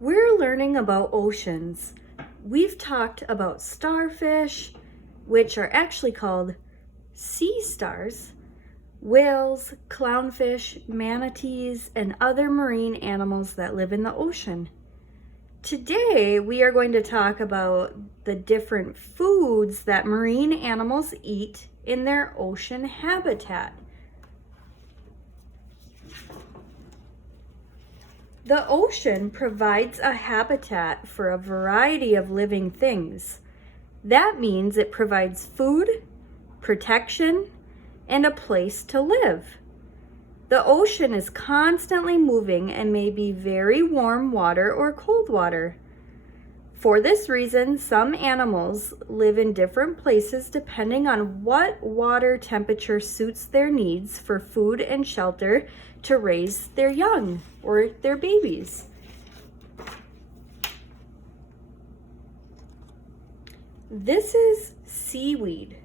We're learning about oceans. We've talked about starfish, which are actually called sea stars, whales, clownfish, manatees, and other marine animals that live in the ocean. Today, we are going to talk about the different foods that marine animals eat in their ocean habitat. The ocean provides a habitat for a variety of living things. That means it provides food, protection, and a place to live. The ocean is constantly moving and may be very warm water or cold water. For this reason, some animals live in different places depending on what water temperature suits their needs for food and shelter to raise their young or their babies. This is seaweed,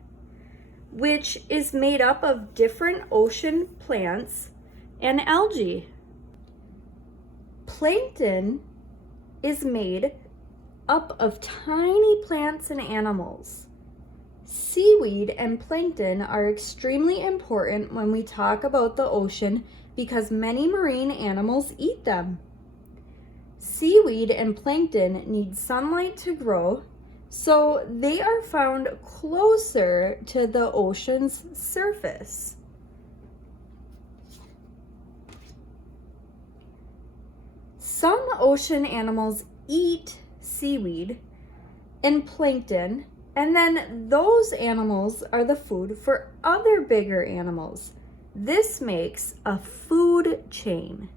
which is made up of different ocean plants and algae. Plankton is made up of tiny plants and animals. Seaweed and plankton are extremely important when we talk about the ocean because many marine animals eat them. Seaweed and plankton need sunlight to grow, so they are found closer to the ocean's surface. Some ocean animals eat seaweed and plankton, and then those animals are the food for other bigger animals. This makes a food chain.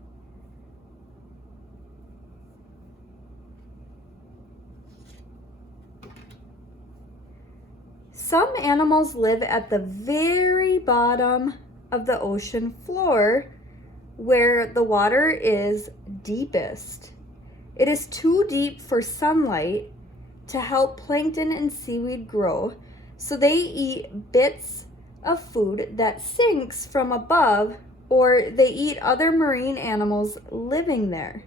Some animals live at the very bottom of the ocean floor where the water is deepest. It is too deep for sunlight to help plankton and seaweed grow, so they eat bits of food that sinks from above, or they eat other marine animals living there.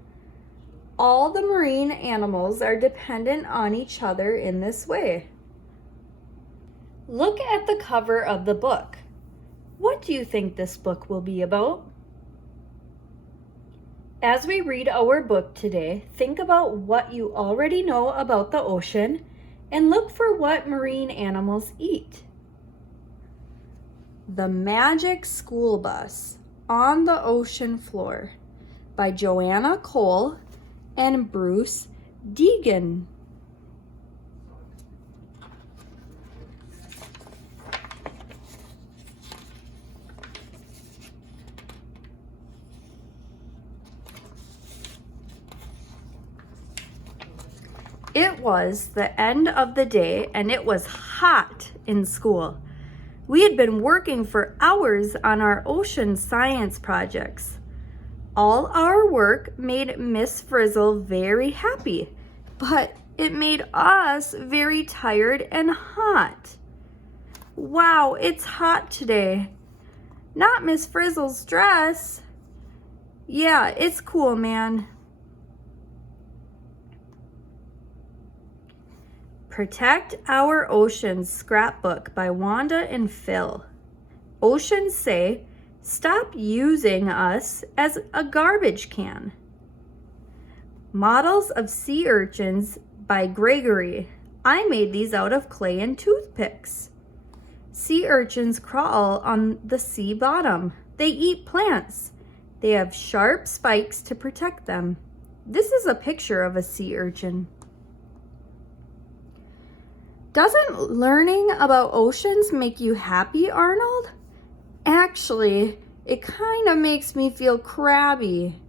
All the marine animals are dependent on each other in this way. Look at the cover of the book. What do you think this book will be about? As we read our book today, think about what you already know about the ocean and look for what marine animals eat. The Magic School Bus on the Ocean Floor by Joanna Cole and Bruce Deegan. It was the end of the day and it was hot in school. We had been working for hours on our ocean science projects. All our work made Miss Frizzle very happy, but it made us very tired and hot. Wow, it's hot today. Not Miss Frizzle's dress. Yeah, it's cool, man. Protect Our Oceans Scrapbook by Wanda and Phil. Oceans say, stop using us as a garbage can. Models of Sea Urchins by Gregory. I made these out of clay and toothpicks. Sea urchins crawl on the sea bottom. They eat plants. They have sharp spikes to protect them. This is a picture of a sea urchin. Doesn't learning about oceans make you happy, Arnold? Actually, it kind of makes me feel crabby.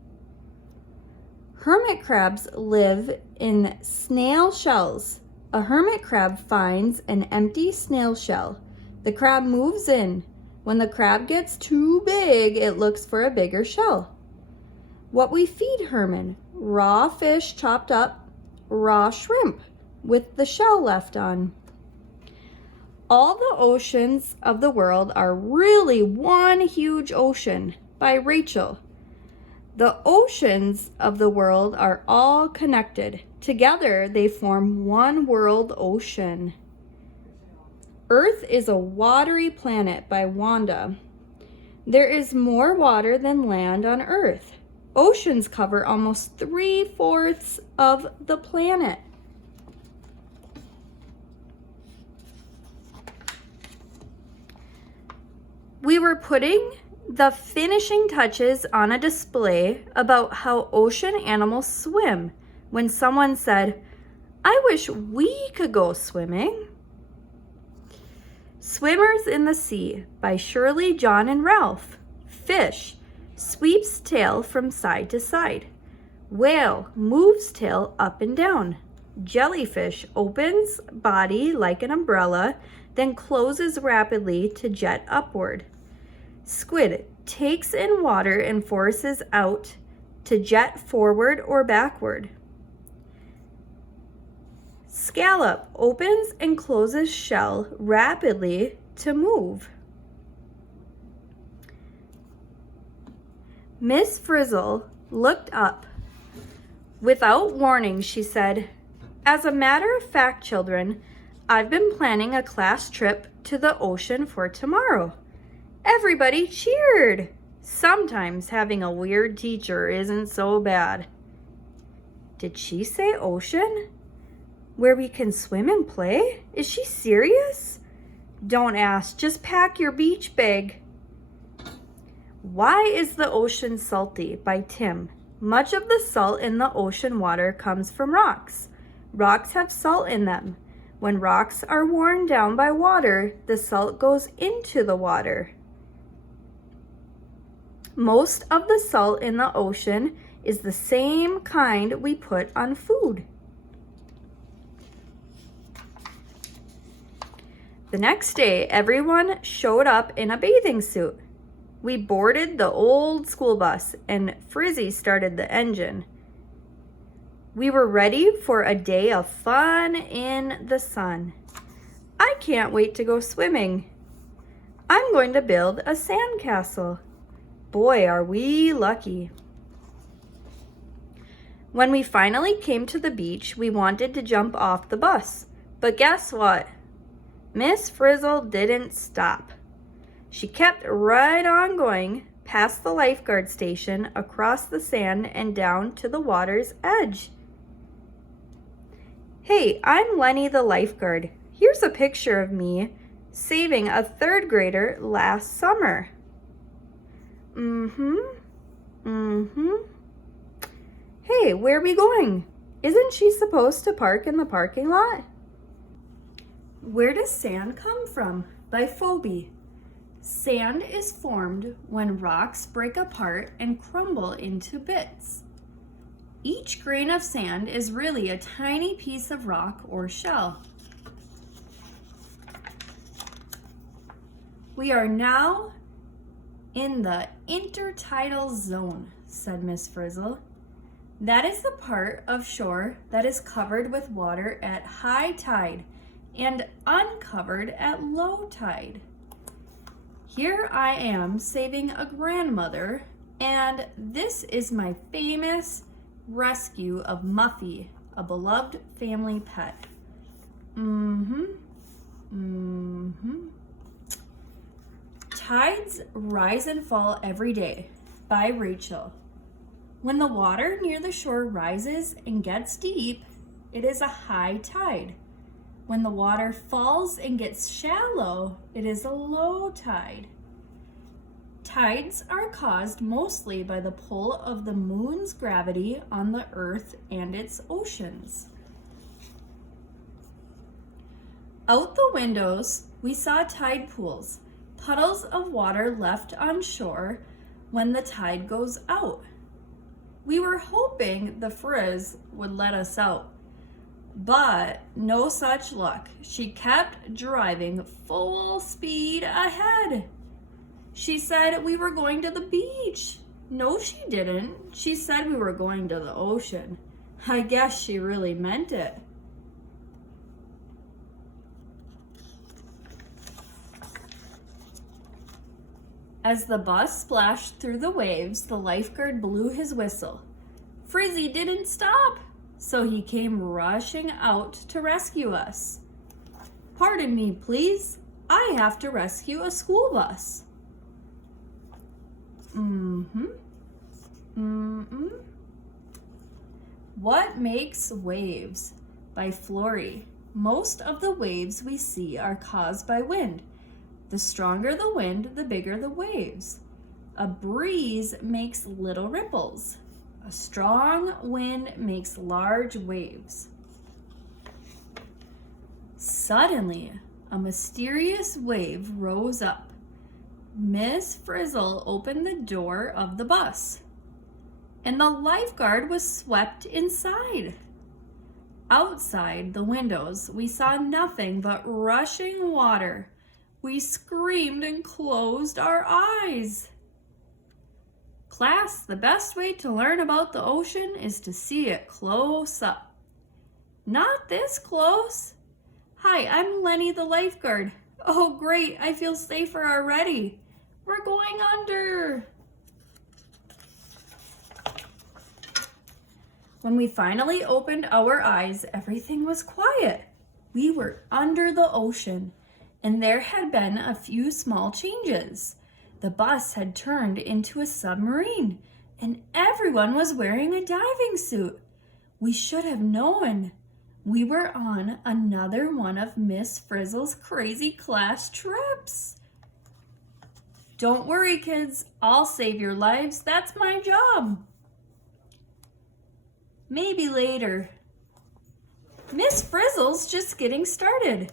Hermit crabs live in snail shells. A hermit crab finds an empty snail shell. The crab moves in. When the crab gets too big, it looks for a bigger shell. What we feed Herman: raw fish chopped up, raw shrimp with the shell left on. All the Oceans of the World Are Really One Huge Ocean by Rachel. The oceans of the world are all connected. Together, they form one world ocean. Earth is a watery planet by Wanda. There is more water than land on Earth. Oceans cover almost 3/4 of the planet. We were putting the finishing touches on a display about how ocean animals swim when someone said, "I wish we could go swimming." Swimmers in the Sea by Shirley, John, and Ralph. Fish sweeps tail from side to side. Whale moves tail up and down. Jellyfish opens body like an umbrella, then closes rapidly to jet upward. Squid takes in water and forces out to jet forward or backward. Scallop opens and closes shell rapidly to move. Miss Frizzle looked up. Without warning, she said, "As a matter of fact, children, I've been planning a class trip to the ocean for tomorrow." Everybody cheered. Sometimes having a weird teacher isn't so bad. Did she say ocean? Where we can swim and play? Is she serious? Don't ask, just pack your beach bag. Why is the Ocean Salty? By Tim. Much of the salt in the ocean water comes from rocks. Rocks have salt in them. When rocks are worn down by water, the salt goes into the water. Most of the salt in the ocean is the same kind we put on food. The next day, everyone showed up in a bathing suit. We boarded the old school bus and Frizzy started the engine. We were ready for a day of fun in the sun. I can't wait to go swimming. I'm going to build a sandcastle. Boy, are we lucky. When we finally came to the beach, we wanted to jump off the bus. But guess what? Miss Frizzle didn't stop. She kept right on going past the lifeguard station, across the sand, and down to the water's edge. Hey, I'm Lenny the lifeguard. Here's a picture of me saving a 3rd grader last summer. Hey, where are we going? Isn't she supposed to park in the parking lot? Where does sand come from? By Phoebe. Sand is formed when rocks break apart and crumble into bits. Each grain of sand is really a tiny piece of rock or shell. We are now in the intertidal zone, said Miss Frizzle. That is the part of shore that is covered with water at high tide and uncovered at low tide. Here I am saving a grandmother, and this is my famous rescue of Muffy, a beloved family pet. Tides rise and fall every day, by Rachel. When the water near the shore rises and gets deep, it is a high tide. When the water falls and gets shallow, it is a low tide. Tides are caused mostly by the pull of the moon's gravity on the earth and its oceans. Out the windows, we saw tide pools, puddles of water left on shore when the tide goes out. We were hoping the Frizz would let us out, but no such luck. She kept driving full speed ahead. She said we were going to the beach. No, she didn't. She said we were going to the ocean. I guess she really meant it. As the bus splashed through the waves, the lifeguard blew his whistle. Frizzy didn't stop, so he came rushing out to rescue us. Pardon me, please. I have to rescue a school bus. What Makes Waves by Flory. Most of the waves we see are caused by wind. The stronger the wind, the bigger the waves. A breeze makes little ripples. A strong wind makes large waves. Suddenly, a mysterious wave rose up. Miss Frizzle opened the door of the bus, and the lifeguard was swept inside. Outside the windows, we saw nothing but rushing water. We screamed and closed our eyes. Class, the best way to learn about the ocean is to see it close up. Not this close. Hi, I'm Lenny the lifeguard. Oh, great, I feel safer already. We're going under. When we finally opened our eyes, everything was quiet. We were under the ocean, and there had been a few small changes. The bus had turned into a submarine, and everyone was wearing a diving suit. We should have known. We were on another one of Miss Frizzle's crazy class trips. Don't worry, kids. I'll save your lives. That's my job. Maybe later. Miss Frizzle's just getting started.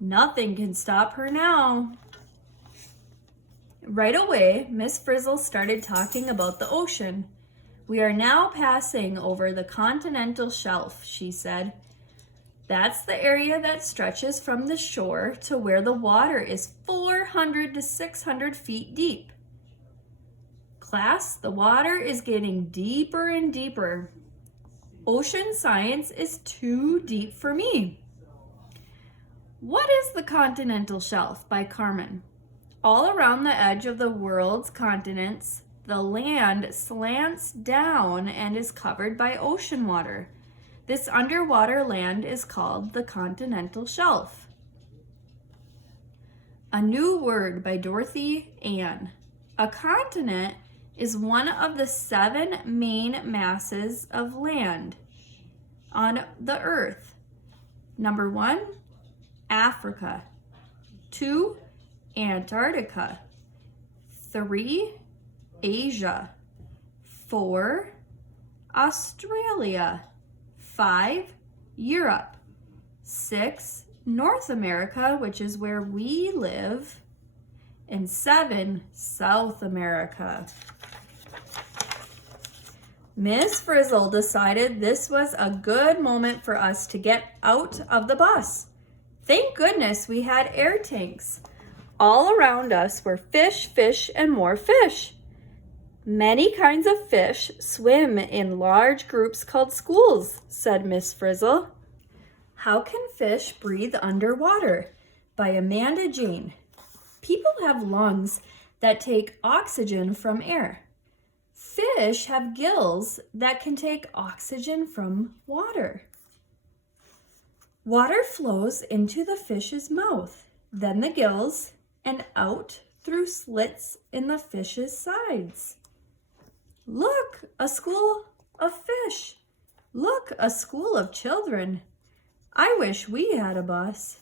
Nothing can stop her now. Right away, Miss Frizzle started talking about the ocean. We are now passing over the continental shelf, she said. That's the area that stretches from the shore to where the water is 400 to 600 feet deep. Class, the water is getting deeper and deeper. Ocean science is too deep for me. What is the continental shelf? By Carmen. All around the edge of the world's continents, the land slants down and is covered by ocean water. This underwater land is called the continental shelf. A New Word by Dorothy Ann. A continent is one of the 7 main masses of land on the earth. Number 1, Africa. 2, Antarctica. 3, Asia. 4, Australia. 5, Europe. 6, North America, which is where we live. And 7, South America. Miss Frizzle decided this was a good moment for us to get out of the bus. Thank goodness we had air tanks. All around us were fish, fish, and more fish. Many kinds of fish swim in large groups called schools, said Miss Frizzle. How Can Fish Breathe Underwater? By Amanda Jane. People have lungs that take oxygen from air. Fish have gills that can take oxygen from water. Water flows into the fish's mouth, then the gills, and out through slits in the fish's sides. Look, a school of fish. Look, a school of children. I wish we had a bus.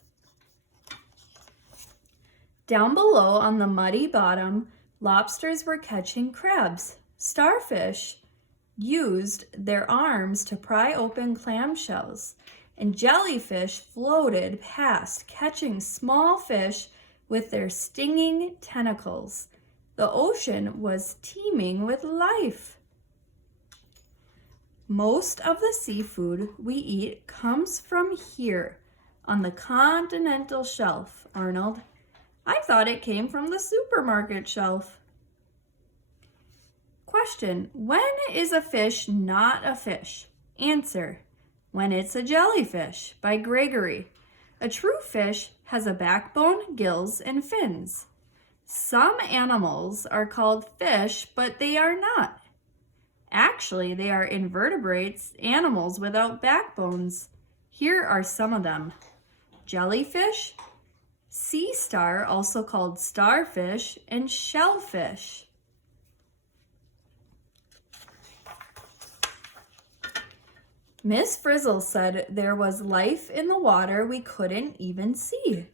Down below on the muddy bottom, lobsters were catching crabs. Starfish used their arms to pry open clamshells, and jellyfish floated past, catching small fish with their stinging tentacles. The ocean was teeming with life. Most of the seafood we eat comes from here on the continental shelf, Arnold. I thought it came from the supermarket shelf. Question: when is a fish not a fish? Answer: when it's a jellyfish, by Gregory. A true fish has a backbone, gills, and fins. Some animals are called fish, but they are not. Actually, they are invertebrates, animals without backbones. Here are some of them. Jellyfish, sea star, also called starfish, and shellfish. Miss Frizzle said there was life in the water we couldn't even see.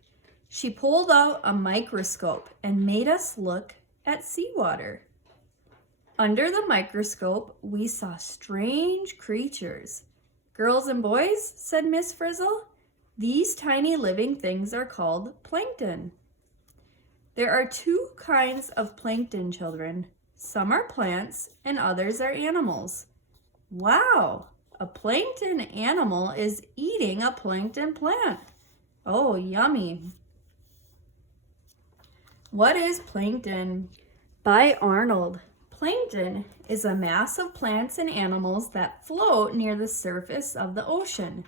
She pulled out a microscope and made us look at seawater. Under the microscope, we saw strange creatures. Girls and boys, said Miss Frizzle, these tiny living things are called plankton. There are two kinds of plankton, children. Some are plants and others are animals. Wow, a plankton animal is eating a plankton plant. Oh, yummy. What is plankton? By Arnold. Plankton is a mass of plants and animals that float near the surface of the ocean.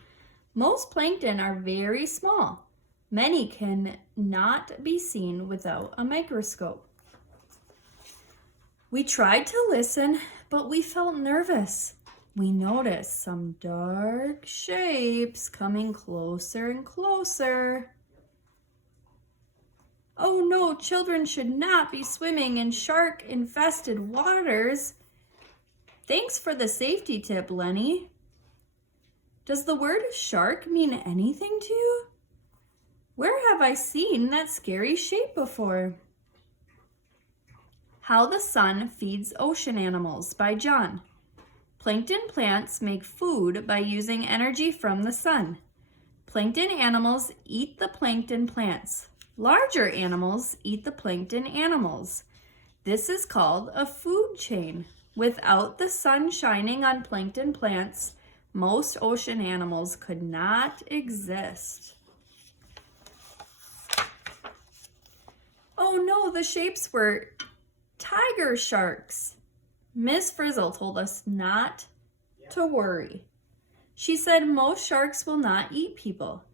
Most plankton are very small. Many can not be seen without a microscope. We tried to listen, but we felt nervous. We noticed some dark shapes coming closer and closer. Oh no, children should not be swimming in shark-infested waters. Thanks for the safety tip, Lenny. Does the word shark mean anything to you? Where have I seen that scary shape before? How the Sun Feeds Ocean Animals by John. Plankton plants make food by using energy from the sun. Plankton animals eat the plankton plants. Larger animals eat the plankton animals. This is called a food chain. Without the sun shining on plankton plants, most ocean animals could not exist. Oh no, the shapes were tiger sharks. Miss Frizzle told us not to worry. She said most sharks will not eat people.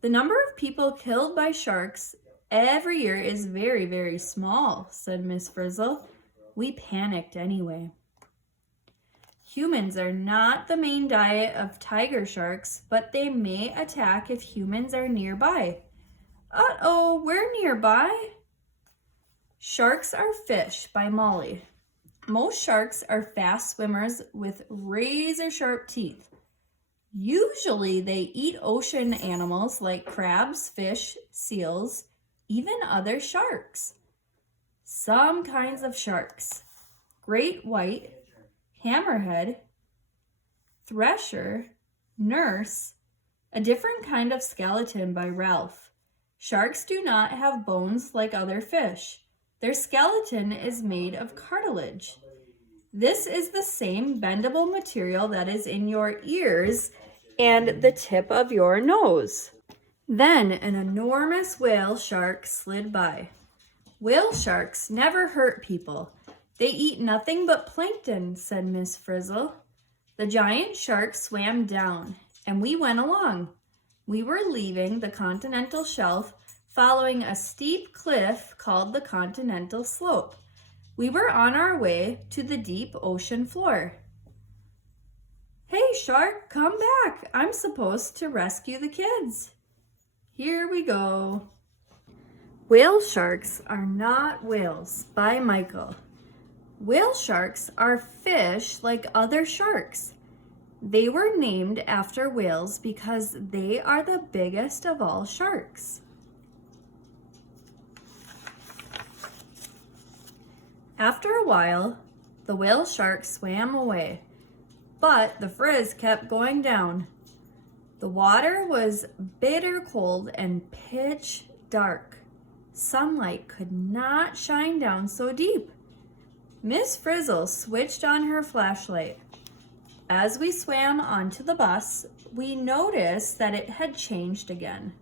The number of people killed by sharks every year is very, very small, said Miss Frizzle. We panicked anyway. Humans are not the main diet of tiger sharks, but they may attack if humans are nearby. Uh-oh, we're nearby. Sharks Are Fish by Molly. Most sharks are fast swimmers with razor-sharp teeth. Usually they eat ocean animals like crabs, fish, seals, even other sharks. Some kinds of sharks: great white, hammerhead, thresher, nurse, a different kind of skeleton by Ralph. Sharks do not have bones like other fish. Their skeleton is made of cartilage. This is the same bendable material that is in your ears and the tip of your nose. Then an enormous whale shark slid by. Whale sharks never hurt people. They eat nothing but plankton, said Miss Frizzle. The giant shark swam down, and we went along. We were leaving the continental shelf, following a steep cliff called the Continental Slope. We were on our way to the deep ocean floor. Hey, shark, come back. I'm supposed to rescue the kids. Here we go. Whale Sharks Are Not Whales by Michael. Whale sharks are fish like other sharks. They were named after whales because they are the biggest of all sharks. After a while, the whale shark swam away, but the frizz kept going down. The water was bitter cold and pitch dark. Sunlight could not shine down so deep. Miss Frizzle switched on her flashlight. As we swam onto the bus, we noticed that it had changed again.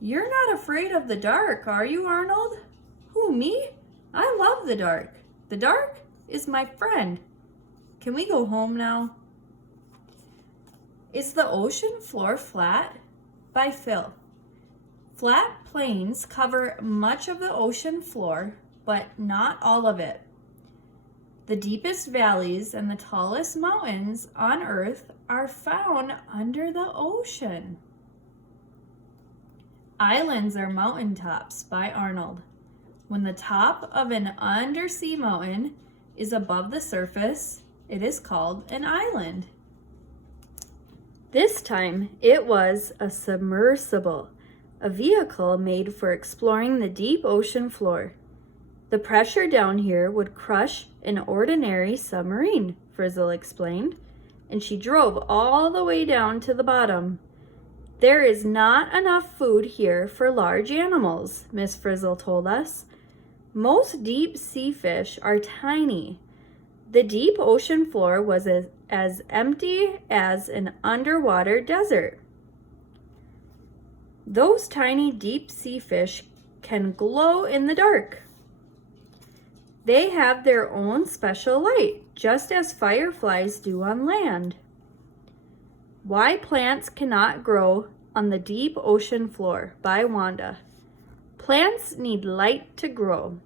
You're not afraid of the dark, are you, Arnold? Who, me? I love the dark. The dark is my friend. Can we go home now? Is the ocean floor flat? By Phil. Flat plains cover much of the ocean floor, but not all of it. The deepest valleys and the tallest mountains on Earth are found under the ocean. Islands are mountaintops by Arnold. When the top of an undersea mountain is above the surface, it is called an island. This time, it was a submersible, a vehicle made for exploring the deep ocean floor. The pressure down here would crush an ordinary submarine, Frizzle explained, and she drove all the way down to the bottom. There is not enough food here for large animals, Miss Frizzle told us. Most deep sea fish are tiny. The deep ocean floor was as empty as an underwater desert. Those tiny deep sea fish can glow in the dark. They have their own special light, just as fireflies do on land. Why Plants Cannot Grow on the Deep Ocean Floor by Wanda. Plants need light to grow.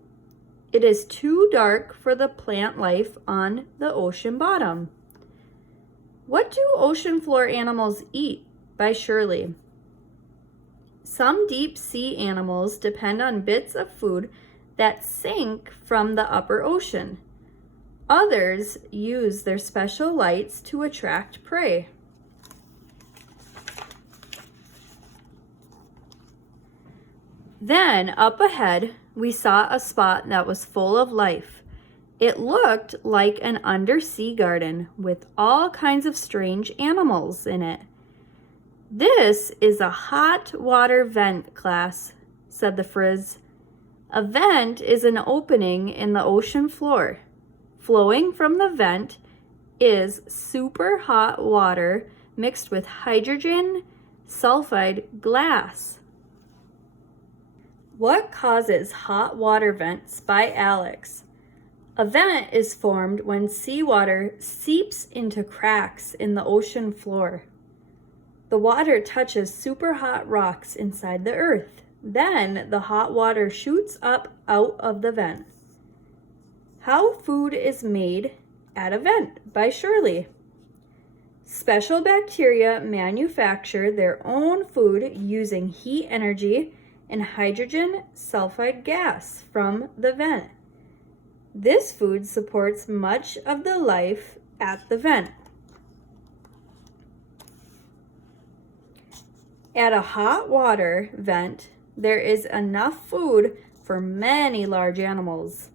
It is too dark for the plant life on the ocean bottom. What do ocean floor animals eat? By Shirley. Some deep sea animals depend on bits of food that sink from the upper ocean. Others use their special lights to attract prey. Then, up ahead, we saw a spot that was full of life. It looked like an undersea garden with all kinds of strange animals in it. This is a hot water vent, class, said the Frizz. A vent is an opening in the ocean floor. Flowing from the vent is super hot water mixed with hydrogen sulfide gas. What causes hot water vents? By Alex. A vent is formed when seawater seeps into cracks in the ocean floor. The water touches super hot rocks inside the earth. Then the hot water shoots up out of the vent. How food is made at a vent? By Shirley. Special bacteria manufacture their own food using heat energy and hydrogen sulfide gas from the vent. This food supports much of the life at the vent. At a hot water vent, there is enough food for many large animals.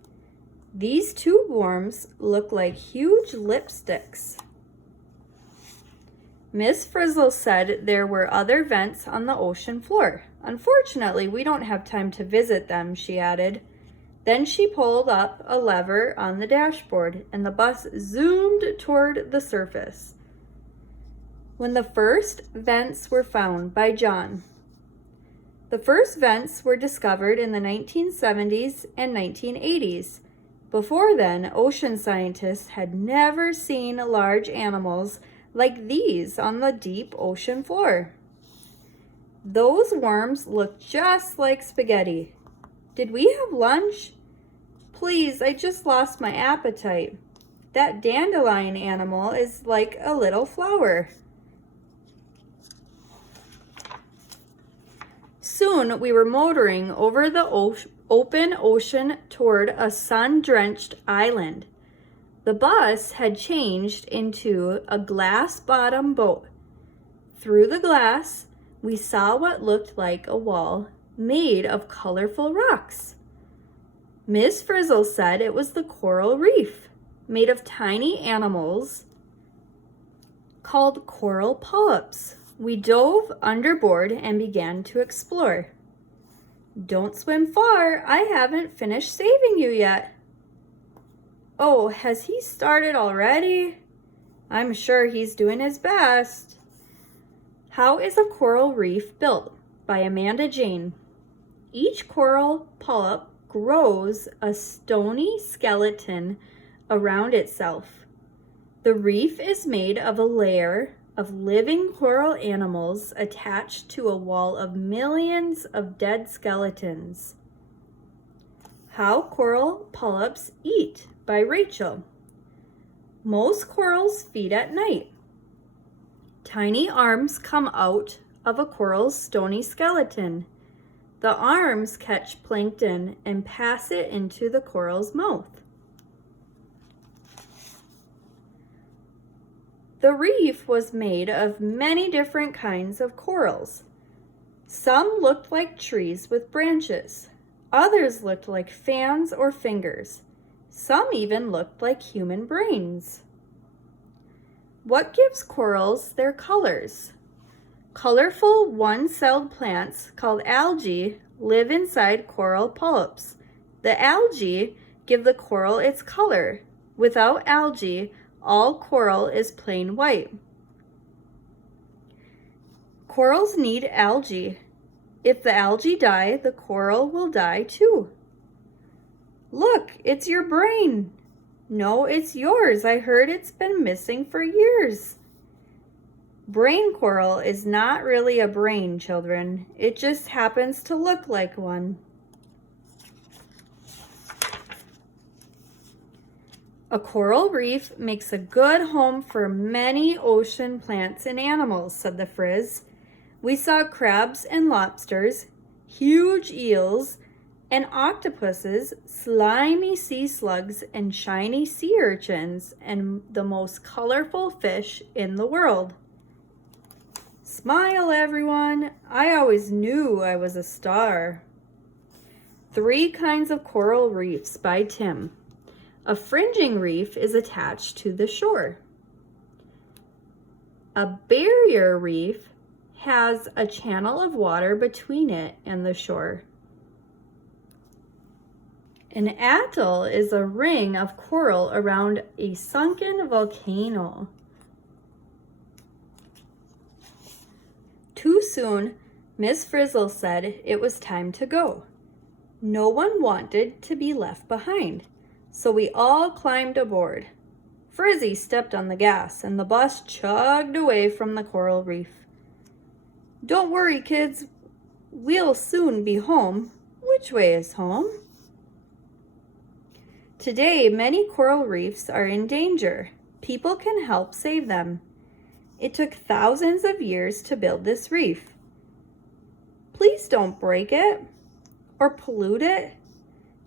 These tube worms look like huge lipsticks. Miss Frizzle said there were other vents on the ocean floor. Unfortunately, we don't have time to visit them, she added. Then she pulled up a lever on the dashboard and the bus zoomed toward the surface. When the first vents were found by John. The first vents were discovered in the 1970s and 1980s. Before then, ocean scientists had never seen large animals like these on the deep ocean floor. Those worms look just like spaghetti. Did we have lunch? Please, I just lost my appetite. That dandelion animal is like a little flower. Soon we were motoring over the open ocean toward a sun-drenched island. The bus had changed into a glass-bottom boat. Through the glass, we saw what looked like a wall made of colorful rocks. Miss Frizzle said it was the coral reef, made of tiny animals called coral polyps. We dove underboard and began to explore. Don't swim far. I haven't finished saving you yet. Oh, has he started already? I'm sure he's doing his best. How is a coral reef built? By Amanda Jane. Each coral polyp grows a stony skeleton around itself. The reef is made of a layer of living coral animals attached to a wall of millions of dead skeletons. How Coral Polyps Eat by Rachel. Most corals feed at night. Tiny arms come out of a coral's stony skeleton. The arms catch plankton and pass it into the coral's mouth. The reef was made of many different kinds of corals. Some looked like trees with branches. Others looked like fans or fingers. Some even looked like human brains. What gives corals their colors? Colorful one-celled plants called algae live inside coral polyps. The algae give the coral its color. Without algae, all coral is plain white. Corals need algae. If the algae die, the coral will die too. Look, it's your brain. No, it's yours. I heard it's been missing for years. Brain coral is not really a brain, children. It just happens to look like one. A coral reef makes a good home for many ocean plants and animals, said the Frizz. We saw crabs and lobsters, huge eels, and octopuses, slimy sea slugs, and shiny sea urchins, and the most colorful fish in the world. Smile, everyone. I always knew I was a star. 3 Kinds of Coral Reefs by Tim. A fringing reef is attached to the shore. A barrier reef has a channel of water between it and the shore. An atoll is a ring of coral around a sunken volcano. Too soon, Miss Frizzle said it was time to go. No one wanted to be left behind, so we all climbed aboard. Frizzy stepped on the gas and the bus chugged away from the coral reef. Don't worry, kids. We'll soon be home. Which way is home? Today, many coral reefs are in danger. People can help save them. It took thousands of years to build this reef. Please don't break it or pollute it.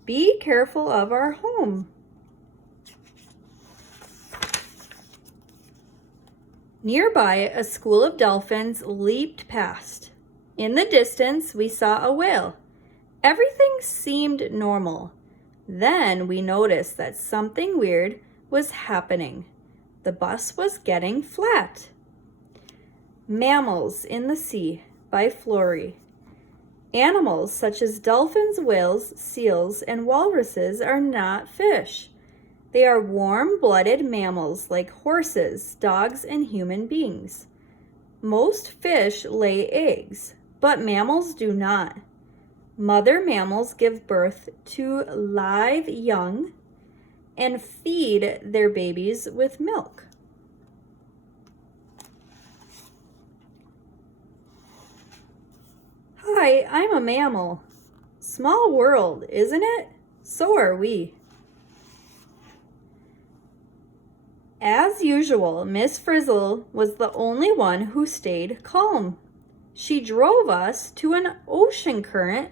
Be careful of our home. Nearby, a school of dolphins leaped past. In the distance, we saw a whale. Everything seemed normal. Then we noticed that something weird was happening. The bus was getting flat. Mammals in the Sea by Flory. Animals such as dolphins, whales, seals, and walruses are not fish. They are warm-blooded mammals like horses, dogs, and human beings. Most fish lay eggs, but mammals do not. Mother mammals give birth to live young and feed their babies with milk. Hi, I'm a mammal. Small world, isn't it? So are we. As usual, Miss Frizzle was the only one who stayed calm. She drove us to an ocean current,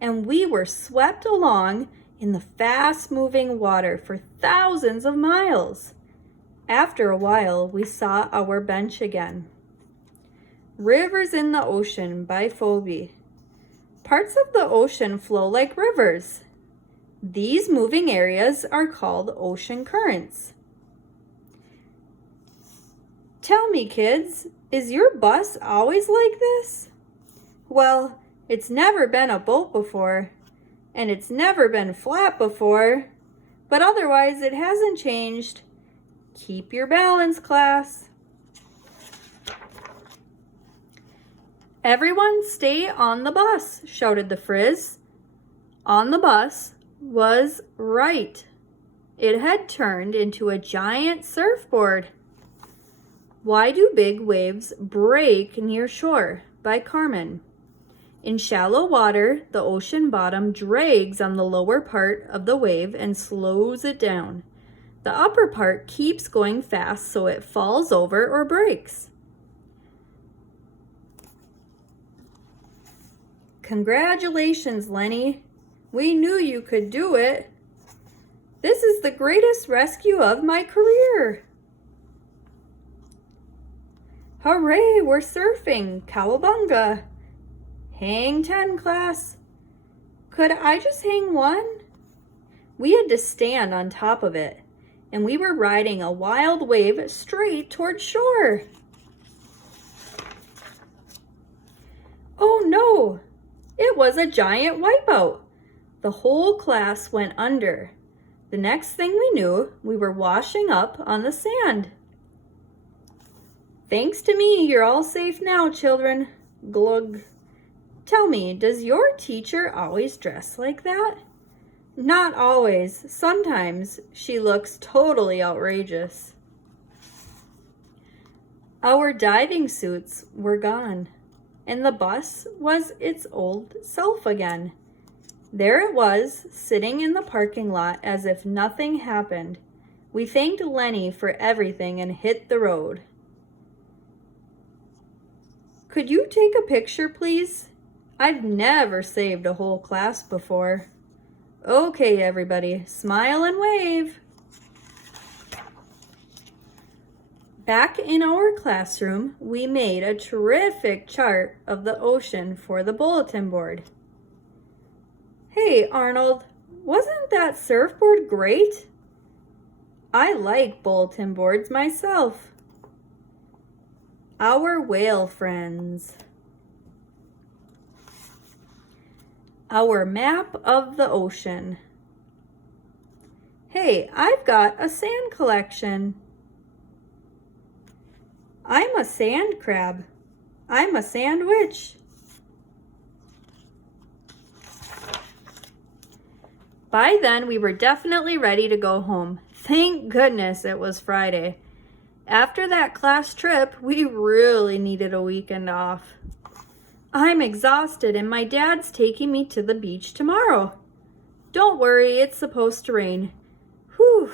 and we were swept along in the fast-moving water for thousands of miles. After a while, we saw our bench again. Rivers in the Ocean by Phoebe. Parts of the ocean flow like rivers. These moving areas are called ocean currents. Tell me, kids, is your bus always like this? Well, it's never been a boat before, and it's never been flat before, but otherwise it hasn't changed. Keep your balance, class. Everyone stay on the bus, shouted the Frizz. On the bus was right. It had turned into a giant surfboard. Why do big waves break near shore? By Carmen. In shallow water, the ocean bottom drags on the lower part of the wave and slows it down. The upper part keeps going fast so it falls over or breaks. Congratulations, Lenny. We knew you could do it. This is the greatest rescue of my career. Hooray, we're surfing. Cowabunga. Hang 10, class. Could I just hang one? We had to stand on top of it, and we were riding a wild wave straight toward shore. Oh no, it was a giant wipeout. The whole class went under. The next thing we knew, we were washing up on the sand. Thanks to me, you're all safe now, children. Glug. Tell me, does your teacher always dress like that? Not always. Sometimes she looks totally outrageous. Our diving suits were gone, and the bus was its old self again. There it was, sitting in the parking lot as if nothing happened. We thanked Lenny for everything and hit the road. Could you take a picture, please? I've never saved a whole class before. Okay, everybody, smile and wave. Back in our classroom, we made a terrific chart of the ocean for the bulletin board. Hey, Arnold, wasn't that surfboard great? I like bulletin boards myself. Our whale friends. Our map of the ocean. Hey, I've got a sand collection. I'm a sand crab. I'm a sandwich. By then, we were definitely ready to go home. Thank goodness it was Friday. After that class trip, we really needed a weekend off. I'm exhausted and my dad's taking me to the beach tomorrow. Don't worry, it's supposed to rain. Whew.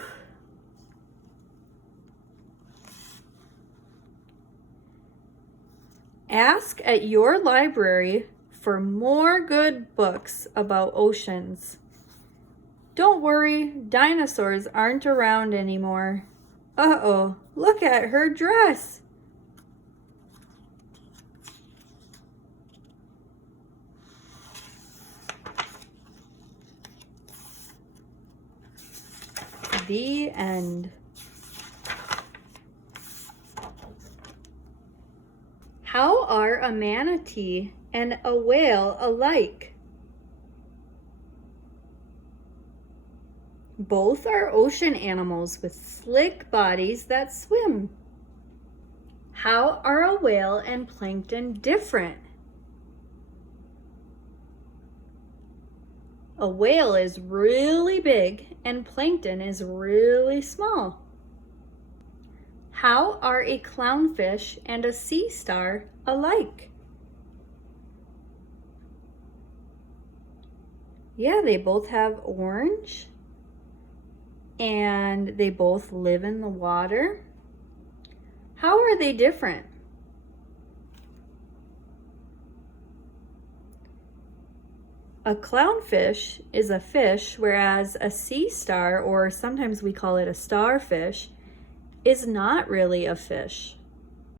Ask at your library for more good books about oceans. Don't worry, dinosaurs aren't around anymore. Uh-oh, look at her dress. The end. How are a manatee and a whale alike? Both are ocean animals with slick bodies that swim. How are a whale and plankton different? A whale is really big and plankton is really small. How are a clownfish and a sea star alike? Yeah, they both have orange. And they both live in the water. How are they different? A clownfish is a fish, whereas a sea star, or sometimes we call it a starfish, is not really a fish.